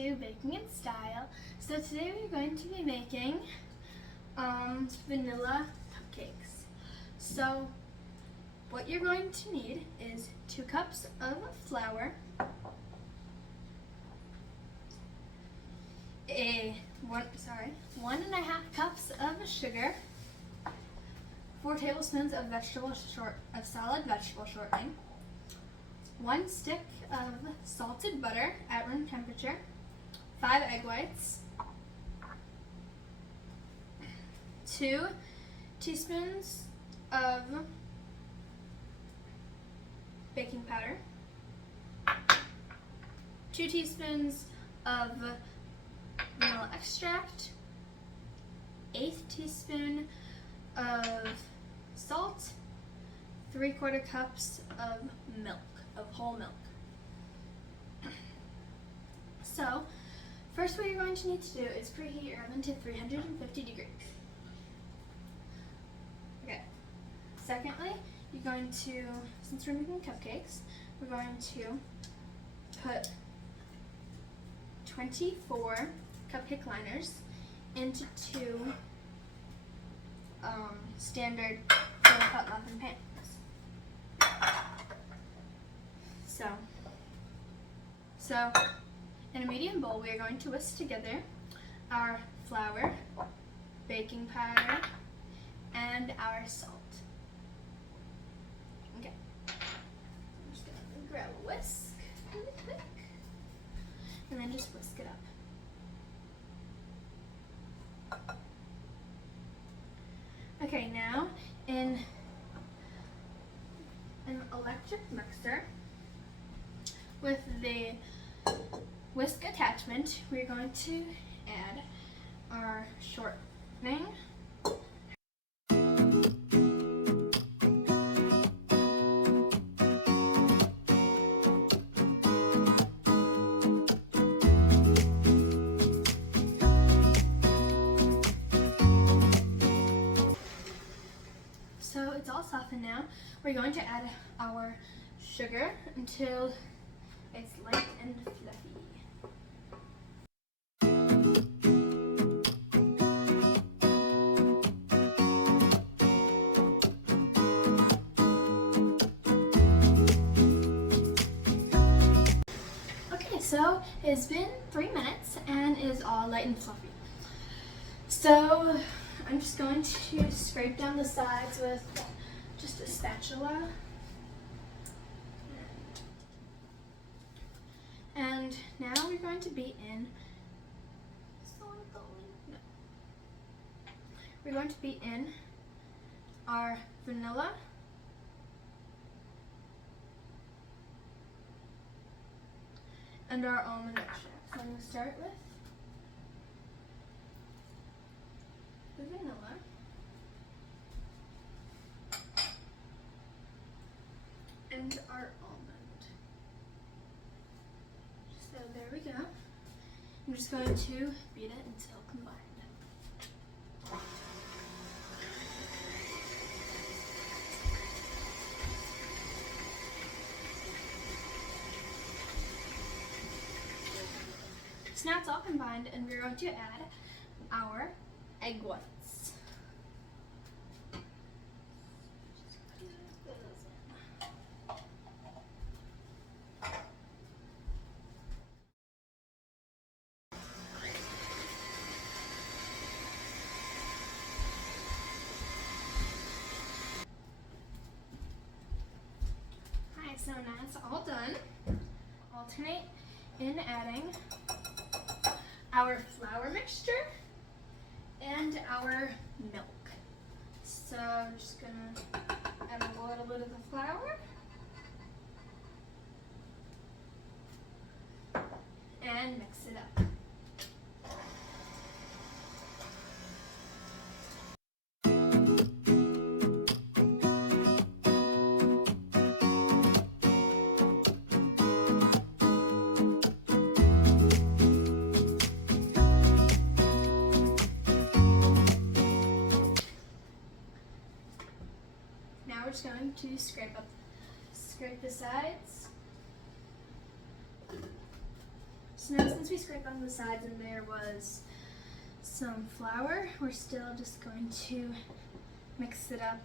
to Baking in Style. So today we're going to be making vanilla cupcakes. So what you're going to need is 2 cups of flour, 1.5 cups of sugar, 4 tablespoons of solid vegetable shortening, 1 stick of salted butter at room temperature, 5 egg whites, 2 teaspoons of baking powder, 2 teaspoons of vanilla extract, 1/8 teaspoon of salt, 3/4 cups of milk, of whole milk. So, first what you're going to need to do is preheat your oven to 350 degrees. Okay. Secondly, you're going to, since we're making cupcakes, we're going to put 24 cupcake liners into 2 standard cut muffin pans. So in a medium bowl, we are going to whisk together our flour, baking powder, and our salt. Okay. I'm just gonna grab a whisk really quick, and then just whisk it up. Okay, now in an electric mixer with the whisk attachment, we're going to add our shortening, so it's all softened now. We're going to add our sugar until it's light and fluffy. Okay, so it's been 3 minutes and it is all light and fluffy. So I'm just going to scrape down the sides with just a spatula. And now we're going to beat in, we're going to beat in our vanilla, and our almond extract. So I'm going to start with the vanilla, and our almond. So there we go. I'm just going to beat it until combined. So now it's all combined, and we're going to add our egg whites. So now it's all done. Alternate in adding our flour mixture and our milk. So I'm just gonna add a little bit of the flour and mix it up. Now we're just going to scrape the sides. So now since we scraped on the sides and there was some flour, we're still just going to mix it up,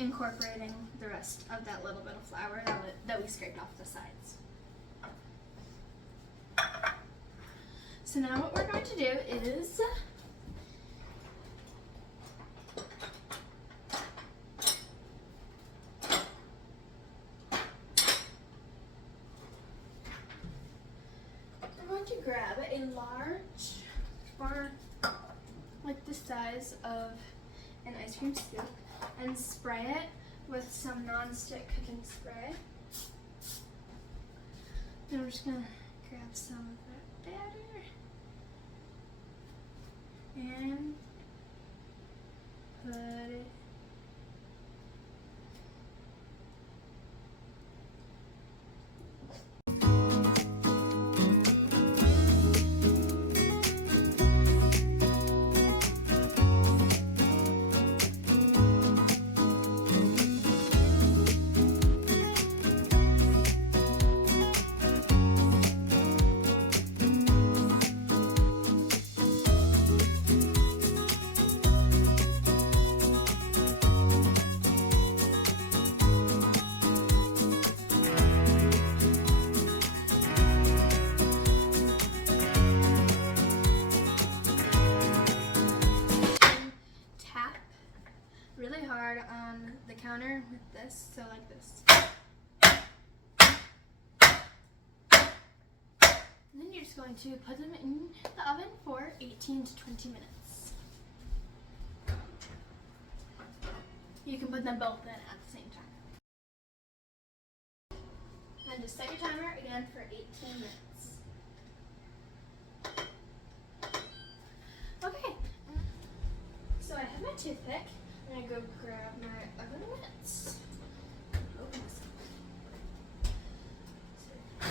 incorporating the rest of that little bit of flour that we scraped off the sides. So now what we're going to do is we're going to grab a large, or like the size of an ice cream scoop, and spray it with some non-stick cooking spray. And we're just gonna grab some of that batter and put it really hard on the counter with this, so like this. And then you're just going to put them in the oven for 18 to 20 minutes. You can put them both in at the same time. And then just set your timer again for 18 minutes. Okay, so I have my toothpick. I'm gonna go grab my oven mitts. Open this up.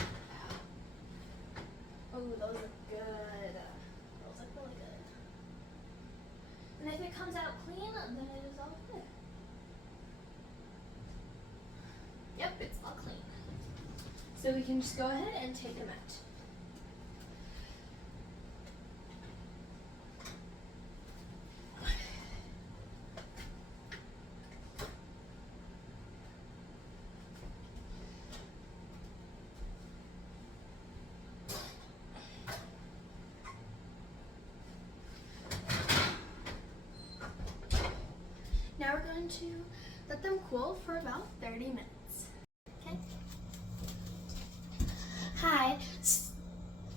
Oh, those look good. Those look really good. And if it comes out clean, then it is all good. Yep, it's all clean. So we can just go ahead and take them out. Now we're going to let them cool for about 30 minutes. Okay. Hi.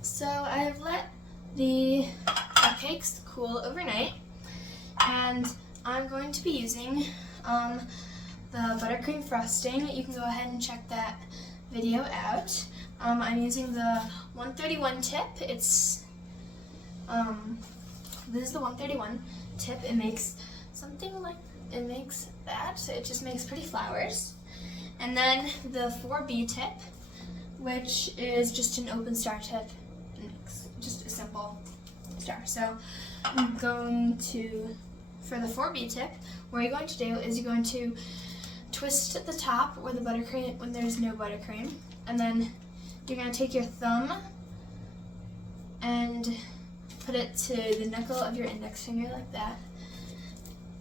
So I've let the cupcakes cool overnight, and I'm going to be using the buttercream frosting. You can go ahead and check that video out. I'm using the 131 tip. It's this is the 131 tip. It makes something like that, so it just makes pretty flowers. And then the 4B tip, which is just an open star tip, just a simple star. So I'm going to, for the 4B tip, what you're going to do is you're going to twist at the top where the buttercream, when there's no buttercream, and then you're going to take your thumb and put it to the knuckle of your index finger like that,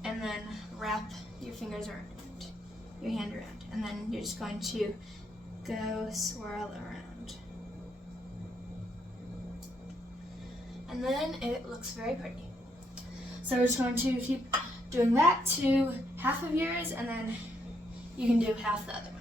and then wrap your fingers around, your hand around, and then you're just going to go swirl around. And then it looks very pretty. So we're just going to keep doing that to half of yours, and then you can do half the other one.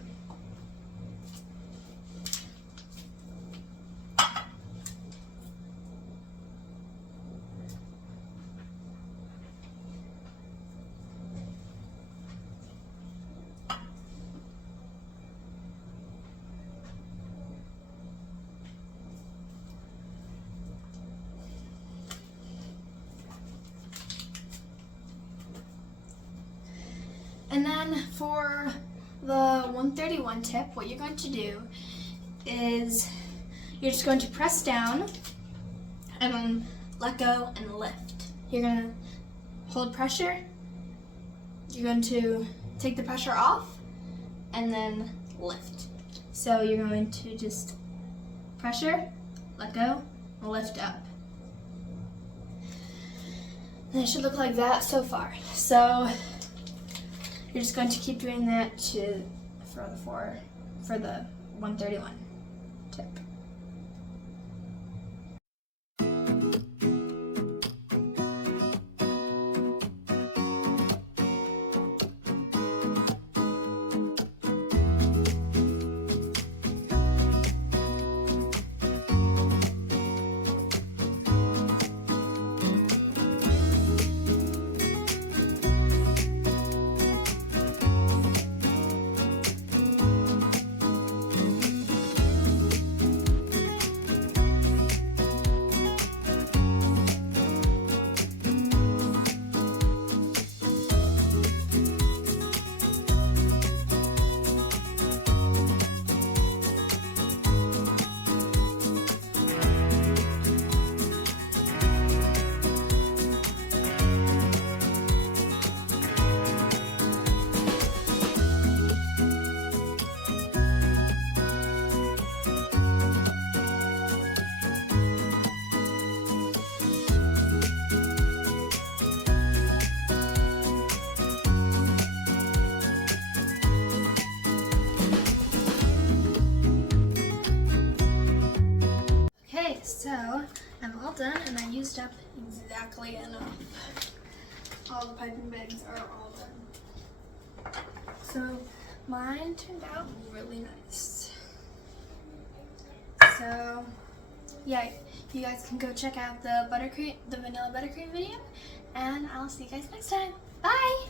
And then for the 131 tip, what you're going to do is you're just going to press down and then let go and lift. You're going to hold pressure, you're going to take the pressure off, and then lift. So you're going to just pressure, let go, lift up. And it should look like that so far. So you're just going to keep doing that for the 131 tip. Okay, so I'm all done and I used up exactly enough. All the piping bags are all done. So mine turned out really nice. So yeah, you guys can go check out the vanilla buttercream video, and I'll see you guys next time. Bye!